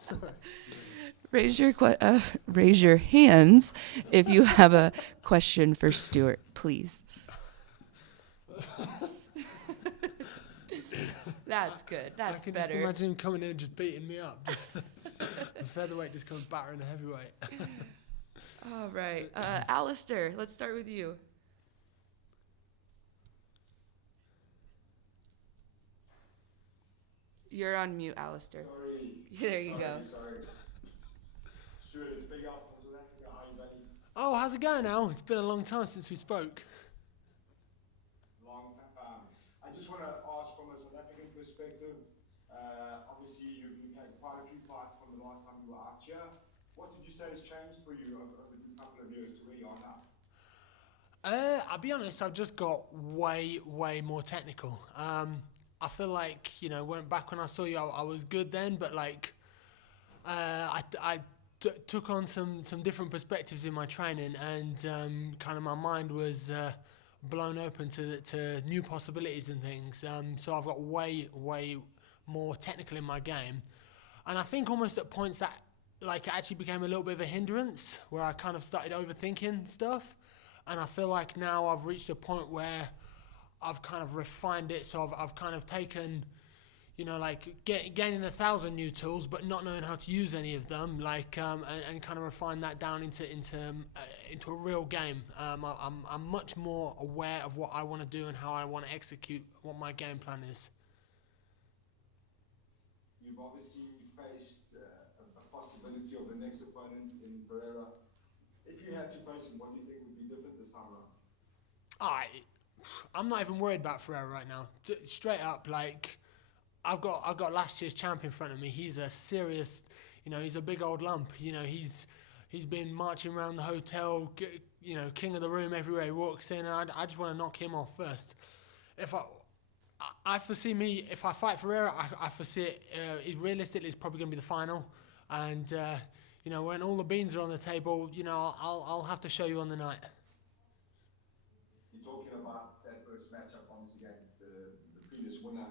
Sorry. Raise your hands if you have a question for Stuart, please. That's good. I That's can just better. imagine him coming in and just beating me up. Just the featherweight just comes battering the heavyweight. All right. Alistair, let's start with you. You're on mute, Alistair. Sorry. There you go. Sorry. Stuart, it's BigAl from South Africa. How are you, buddy? Oh, how's it going, Al? It's been a long time since we spoke. Long time. I just want to ask from a South African perspective, obviously you've had quite a few fights from the last time you were out here. What did you say has changed for you over these couple of years to where you are now? I'll be honest, I've just got way more technical. I feel like, back when I saw you, I was good then, but like, I took on some different perspectives in my training, and kind of my mind was blown open to new possibilities and things. So I've got way more technical in my game, and I think almost at points that like it actually became a little bit of a hindrance, where I kind of started overthinking stuff, and I feel like now I've reached a point where I've kind of refined it. So I've kind of taken, gaining 1,000 new tools, but not knowing how to use any of them, and kind of refine that down into a real game. I'm much more aware of what I want to do and how I want to execute what my game plan is. You've obviously faced a possibility of the next opponent in Pereira. If you had to face him, what do you think would be different this time around? I'm not even worried about Ferreira right now. Straight up, like, I've got last year's champ in front of me. He's a serious, he's a big old lump. He's been marching around the hotel, king of the room everywhere he walks in, and I just want to knock him off first. If I foresee me, if I fight Ferreira, I foresee it realistically it's probably going to be the final, and when all the beans are on the table, I'll have to show you on the night. You're talking about that first matchup, obviously against the previous winner.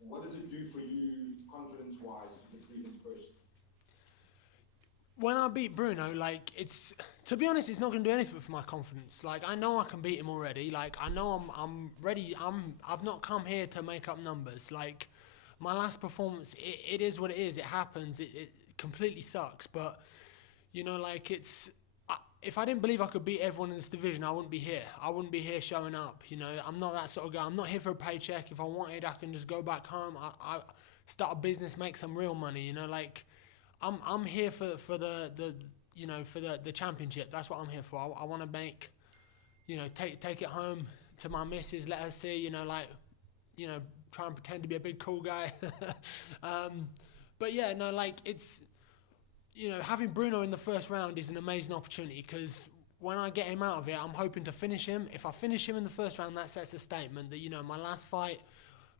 What does it do for you, confidence-wise, to defeat him first? When I beat Bruno, like, to be honest, it's not going to do anything for my confidence. Like, I know I can beat him already. Like, I know I'm ready. I've not come here to make up numbers. Like, my last performance, it is what it is. It happens. It completely sucks. But, if I didn't believe I could beat everyone in this division, I wouldn't be here. I wouldn't be here showing up. I'm not that sort of guy. I'm not here for a paycheck. If I wanted, I can just go back home. I start a business, make some real money. I'm here for the championship. That's what I'm here for. I want to make, take it home to my missus, let her see, try and pretend to be a big cool guy. But yeah, no, like, it's, having Bruno in the first round is an amazing opportunity, because when I get him out of it, I'm hoping to finish him. If I finish him in the first round, that sets a statement that, my last fight,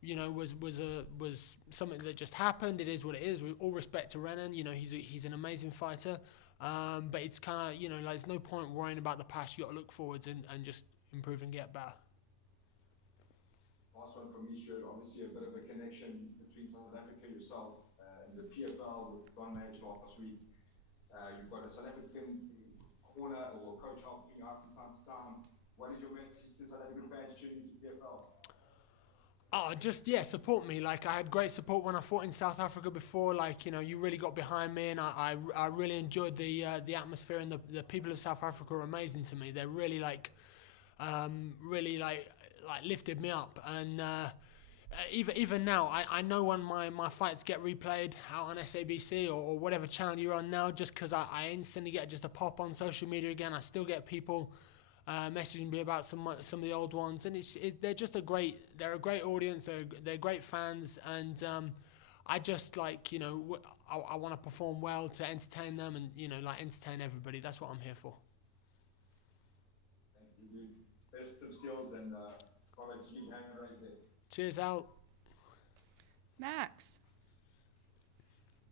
was something that just happened. It is what it is. With all respect to Renan, he's an amazing fighter. But it's kind of, like, there's no point worrying about the past. You got to look forwards and just improve and get better. Last one from me, Stuart. Obviously, a bit of a connection between South Africa yourself and the PFL with Don Mage last week. You've got a South African corner or coach helping you out from time to time. What is your message to South African fans tuning into PFL? Support me. Like, I had great support when I fought in South Africa before. Like, you really got behind me, and I really enjoyed the atmosphere, and the people of South Africa are amazing to me. They're really lifted me up, and even now, I know when my fights get replayed out on SABC or whatever channel you're on now, just because I instantly get just a pop on social media again. I still get people messaging me about some of the old ones, and they're just a great audience. They're great fans, and I just I want to perform well to entertain them and entertain everybody. That's what I'm here for. Thank you, dude. Best of skills, and products keep hanging right there. Cheers, Al. Max.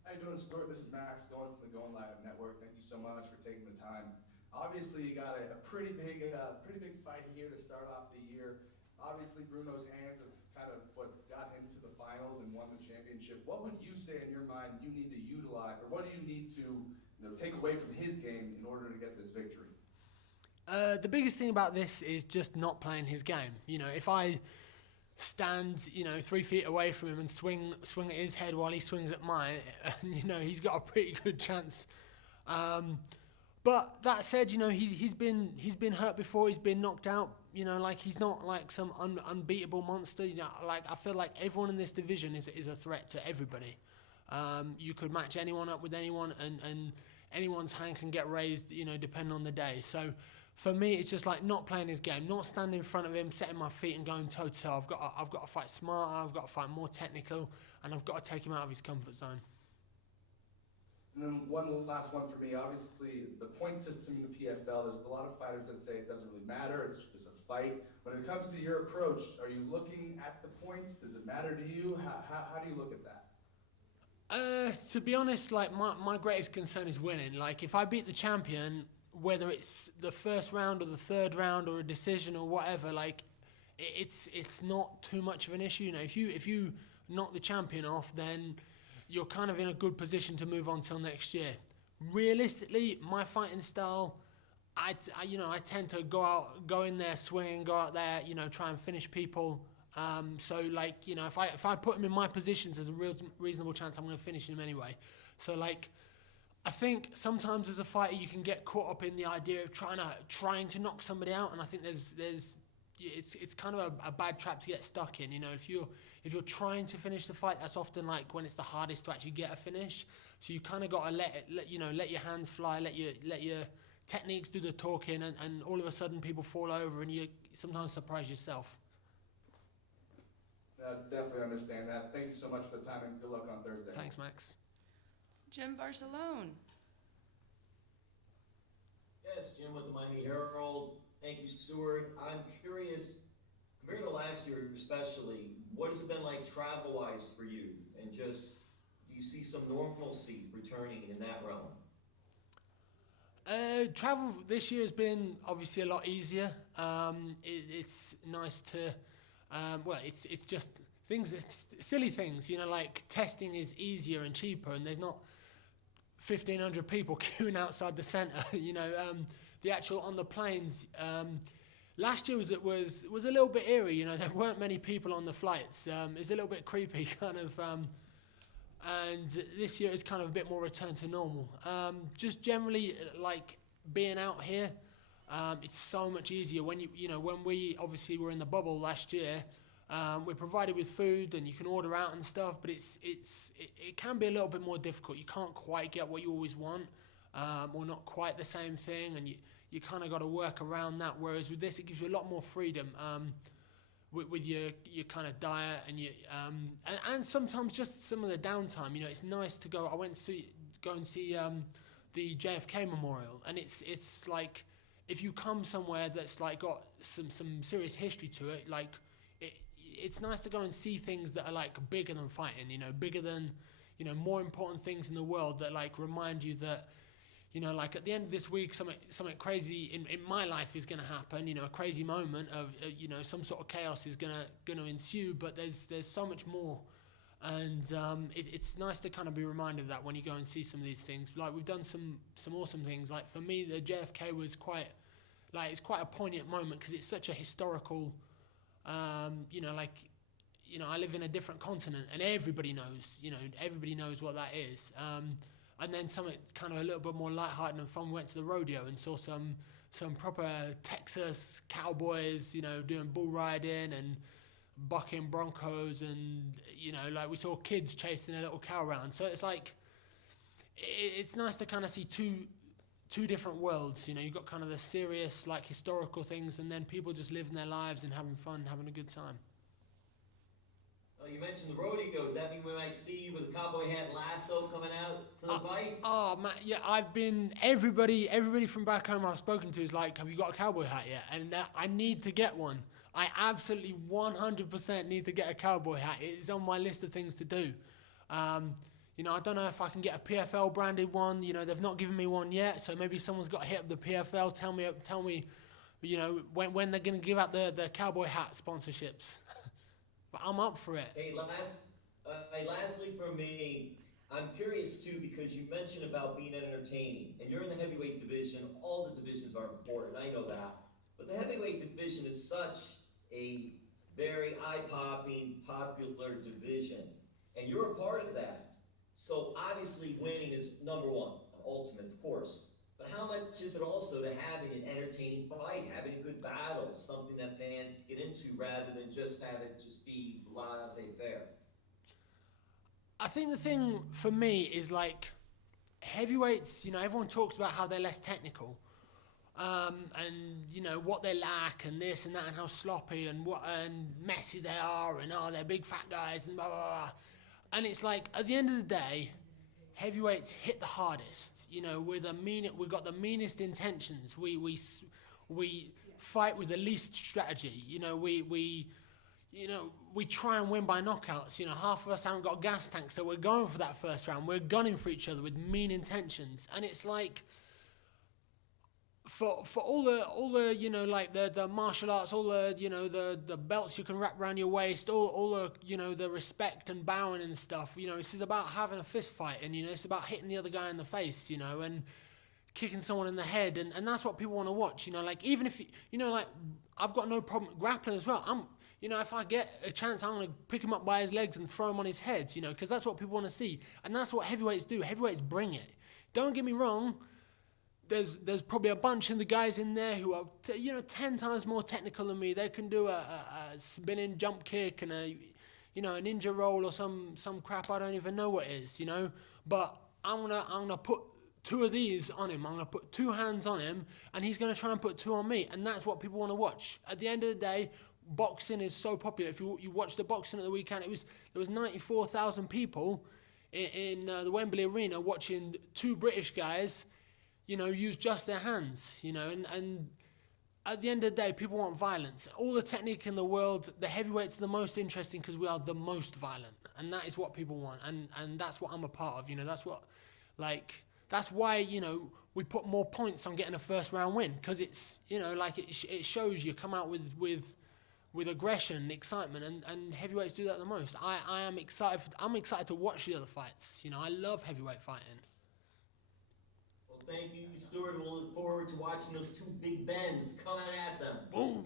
How you doing, Stuart? This is Max, going from the Going Live Network. Thank you so much for taking the time. Obviously, you got a pretty big fight here to start off the year. Obviously, Bruno's hands have kind of what got him to the finals and won the championship. What would you say in your mind you need to utilize, or what do you need to take away from his game in order to get this victory? The biggest thing about this is just not playing his game. If I stand, 3 feet away from him and swing at his head while he swings at mine, he's got a pretty good chance. But that said, he's been hurt before. He's been knocked out. He's not like some unbeatable monster. I feel like everyone in this division is a threat to everybody. You could match anyone up with anyone, and anyone's hand can get raised, depending on the day. So for me, it's just like not playing his game, not standing in front of him, setting my feet and going toe to toe. I've got to fight smarter. I've got to fight more technical, and I've got to take him out of his comfort zone. And then one last one for me. Obviously, the point system in the PFL, there's a lot of fighters that say it doesn't really matter. It's just a fight. When it comes to your approach, are you looking at the points? Does it matter to you? How do you look at that? To be honest, like my greatest concern is winning. Like if I beat the champion, whether it's the first round or the third round or a decision or whatever, like it's not too much of an issue. If you knock the champion off, then you're kind of in a good position to move on till next year. Realistically, my fighting style, I tend to go in there, swing, go out there, try and finish people. So if I put him in my positions, there's a reasonable chance I'm going to finish him anyway. So I think sometimes as a fighter you can get caught up in the idea of trying to knock somebody out, and I think it's kind of a bad trap to get stuck in. If you're trying to finish the fight, that's often like when it's the hardest to actually get a finish. So you kind of got to let your hands fly, let your techniques do the talking, and all of a sudden people fall over, and you sometimes surprise yourself. Definitely understand that. Thank you so much for the time, and good luck on Thursday. Thanks, Max. Jim Barcelone. Yes, Jim with the Miami Herald. Thank you, Stuart. I'm curious, compared to last year especially, what has it been like travel-wise for you? And just, do you see some normalcy returning in that realm? Travel this year has been obviously a lot easier. It's nice to, it's just things, it's silly things, like testing is easier and cheaper, and there's not 1,500 people queuing outside the centre. The actual on the planes. Last year was a little bit eerie. There weren't many people on the flights. It was a little bit creepy, kind of. And this year is kind of a bit more return to normal. Just generally, like being out here, it's so much easier when when we obviously were in the bubble last year. We're provided with food and you can order out and stuff, but it can be a little bit more difficult. You can't quite get what you always want, or not quite the same thing, and you kind of got to work around that. Whereas with this, it gives you a lot more freedom with your kind of diet and sometimes just some of the downtime. It's nice to go. I went to go and see the JFK Memorial, and it's like if you come somewhere that's like got some serious history to it, like. It's nice to go and see things that are like bigger than fighting, bigger than, more important things in the world that like remind you that, like at the end of this week, something crazy in my life is going to happen, a crazy moment of, some sort of chaos is going to ensue, but there's so much more. And it's nice to kind of be reminded of that when you go and see some of these things. Like we've done some awesome things. Like for me, the JFK was it's quite a poignant moment because it's such a historical. I live in a different continent, and everybody knows what that is. And then something kind of a little bit more lighthearted and fun. We went to the rodeo and saw some proper Texas cowboys, doing bull riding and bucking broncos, and we saw kids chasing a little cow around. So it's like it's nice to kind of see two different worlds. You've got kind of the serious, like, historical things, and then people just living their lives and having fun, having a good time. Well, you mentioned the rodeo. Does that mean we might see you with a cowboy hat lasso coming out to the fight? Oh, man, yeah, I've been, everybody from back home I've spoken to is like, have you got a cowboy hat yet? And I need to get one. I absolutely 100% need to get a cowboy hat. It's on my list of things to do. I don't know if I can get a PFL branded one. They've not given me one yet, so maybe someone's got to hit up the PFL. Tell me, when they're going to give out the cowboy hat sponsorships. but I'm up for it. Lastly for me, I'm curious too because you mentioned about being entertaining, and you're in the heavyweight division. All the divisions are important, I know that, but the heavyweight division is such a very eye-popping, popular division, and you're a part of that. So obviously, winning is number one, ultimate, of course. But how much is it also to having an entertaining fight, having a good battle, something that fans get into rather than just have it just be laissez-faire? I think the thing for me is like heavyweights. Everyone talks about how they're less technical, and what they lack, and this and that, and how sloppy and what and messy they are, and they're big fat guys, and blah blah blah. And it's like at the end of the day, heavyweights hit the hardest. We've got the meanest intentions. We fight with the least strategy. We try and win by knockouts. Half of us haven't got gas tanks, so we're going for that first round. We're gunning for each other with mean intentions, and it's like for all the like the martial arts, all the belts you can wrap around your waist, all the the respect and bowing and stuff. This is about having a fist fight, and it's about hitting the other guy in the face, and kicking someone in the head, and that's what people want to watch. Like even if like I've got no problem grappling as well. If I get a chance, I'm gonna pick him up by his legs and throw him on his head. Because that's what people want to see, and that's what heavyweights do. Heavyweights bring it. Don't get me wrong. There's probably a bunch of the guys in there who are 10 times more technical than me. They can do a spinning jump kick and a ninja roll or some crap I don't even know what it is. But I'm gonna put two of these on him. I'm gonna put two hands on him, and he's gonna try and put two on me, and that's what people want to watch. At the end of the day, boxing is so popular. If you watch the boxing at the weekend, there was 94,000 people in the Wembley Arena watching two British guys use just their hands, and at the end of the day, people want violence. All the technique in the world, the heavyweights are the most interesting because we are the most violent, and that is what people want, and that's what I'm a part of. That's why we put more points on getting a first round win, because it's it shows you come out with aggression, excitement, and heavyweights do that the most. I am excited. I'm excited to watch the other fights. I love heavyweight fighting. Thank you, Stuart, and we'll look forward to watching those two big Bens coming at them. Boom!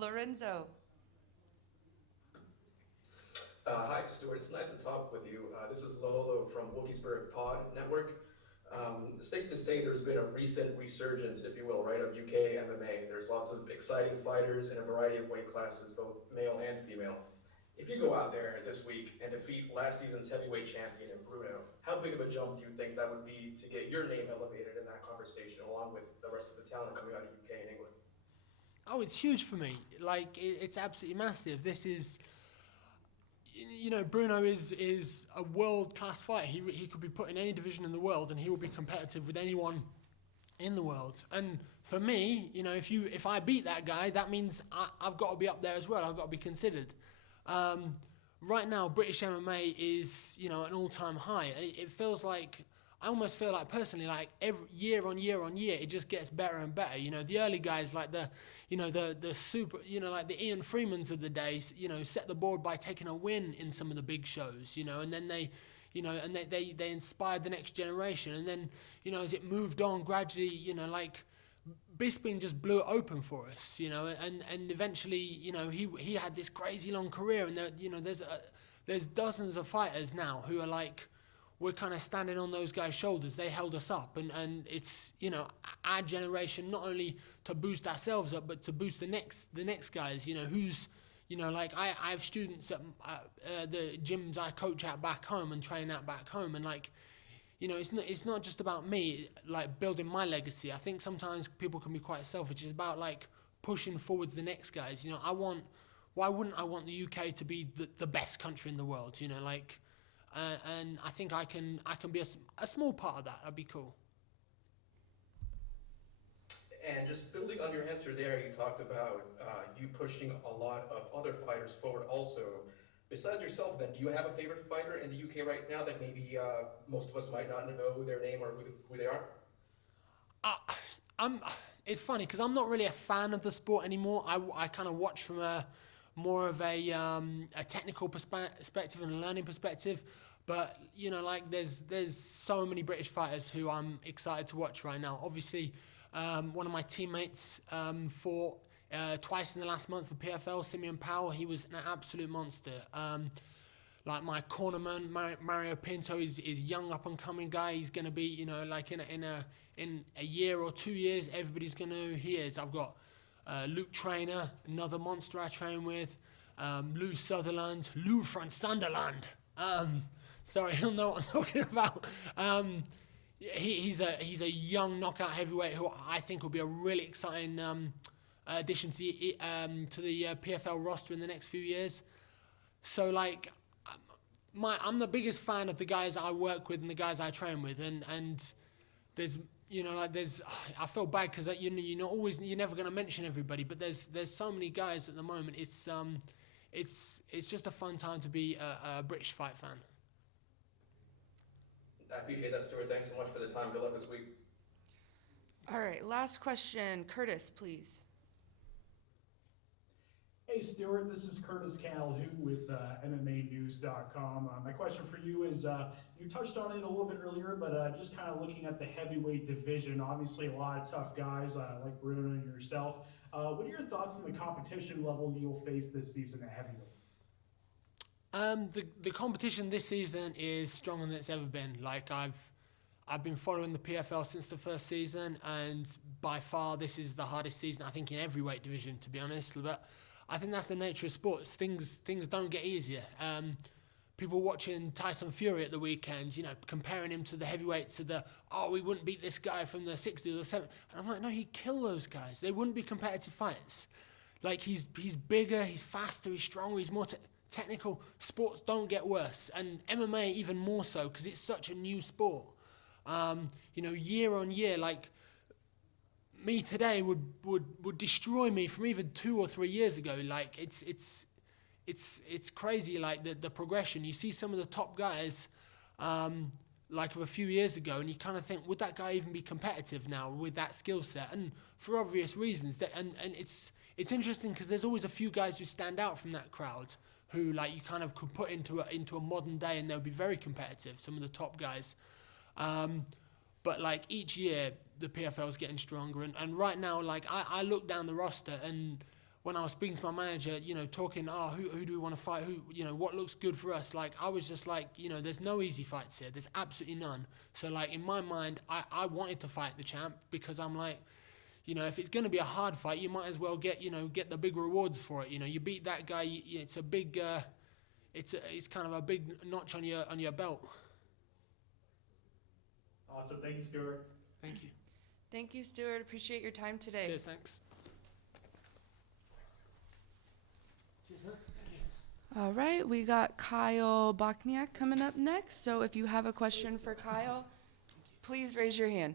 Lorenzo. Hi, Stuart. It's nice to talk with you. This is Lolo from Wilkiesburg Pod Network. Safe to say there's been a recent resurgence, if you will, right, of UK MMA. There's lots of exciting fighters in a variety of weight classes, both male and female. If you go out there this week and defeat last season's heavyweight champion in Bruno, how big of a jump do you think that would be to get your name elevated in that conversation, along with the rest of the talent coming out of UK and England? Oh, it's huge for me. It's absolutely massive. This is, Bruno is a world-class fighter. He could be put in any division in the world, and he will be competitive with anyone in the world. And for me, if I beat that guy, that means I've got to be up there as well. I've got to be considered. Right now, British MMA is, an all-time high. It feels like, I almost feel like personally, like every year on year on year, it just gets better and better. The early guys like the super, like the Ian Freemans of the day, set the board by taking a win in some of the big shows, and then they, and they inspired the next generation. And then, as it moved on gradually, like Bisping just blew it open for us, and eventually, he had this crazy long career, and there's dozens of fighters now who are like, we're kind of standing on those guys' shoulders. They held us up, and it's our generation not only to boost ourselves up, but to boost the next guys. Who's like I have students at the gyms I coach at back home and train at back home, and like. It's not just about me, like, building my legacy. I think sometimes people can be quite selfish. It's about, like, pushing forward the next guys. Why wouldn't I want the UK to be the best country in the world, and I think I can be a small part of that. That'd be cool. And just building on your answer there, you talked about you pushing a lot of other fighters forward also. Besides yourself, then, do you have a favorite fighter in the UK right now that maybe most of us might not know their name or who they are? It's funny because I'm not really a fan of the sport anymore. I kind of watch from a more of a technical perspective and a learning perspective. But you know, like there's so many British fighters who I'm excited to watch right now. Obviously, one of my teammates fought twice in the last month for PFL, Simeon Powell. He was an absolute monster. Like my cornerman, Mario Pinto, is young up and coming guy. He's gonna be, you know, like in a year or 2 years, everybody's gonna know who he is. I've got Luke Trainer, another monster I train with. Lou Sutherland, Lou from Sunderland. Sorry, he'll know what I'm talking about. He's a young knockout heavyweight who I think will be a really exciting addition to the PFL roster in the next few years. So like, I'm the biggest fan of the guys I work with and the guys I train with, and there's, you know, like I feel bad because you're never going to mention everybody, but there's so many guys at the moment. It's just a fun time to be a British fight fan. I appreciate that, Stuart. Thanks so much for the time. Good luck this week. All right, last question. Curtis, please. Hey Stuart, this is Curtis Calhoun with MMAnews.com. My question for you is, you touched on it a little bit earlier, but just kind of looking at the heavyweight division, obviously a lot of tough guys like Bruno and yourself. What are your thoughts on the competition level you'll face this season at heavyweight? The competition this season is stronger than it's ever been. Like I've been following the PFL since the first season, and by far this is the hardest season I think in every weight division, to be honest. But I think that's the nature of sports. Things don't get easier. People watching Tyson Fury at the weekend, you know, comparing him to the heavyweights, we wouldn't beat this guy from the 60s or the 70s. And I'm like, no, he'd kill those guys. They wouldn't be competitive fights. Like he's bigger, he's faster, he's stronger, he's more technical. Sports don't get worse, and MMA even more so because it's such a new sport. You know, year on year, like me today would destroy me from even 2 or 3 years ago. Like it's crazy, like the progression. You see some of the top guys like of a few years ago, and you kind of think, would that guy even be competitive now with that skill set? And for obvious reasons, and it's interesting because there's always a few guys who stand out from that crowd who like you kind of could put into a modern day and they'll be very competitive, some of the top guys. But like each year the PFL is getting stronger, and right now, like I look down the roster, and when I was speaking to my manager, you know, talking, who do we want to fight? Who, you know, what looks good for us? Like I was just like, you know, there's no easy fights here. There's absolutely none. So like in my mind, I wanted to fight the champ because I'm like, you know, if it's going to be a hard fight, you might as well get the big rewards for it. You know, you beat that guy, it's a big, it's kind of a big notch on your belt. Awesome, thank you, Stuart. Thank you. Thank you, Stuart. Appreciate your time today. Cheers, thanks. All right, we got Kyle Bachniak coming up next. So if you have a question for Kyle, please raise your hand.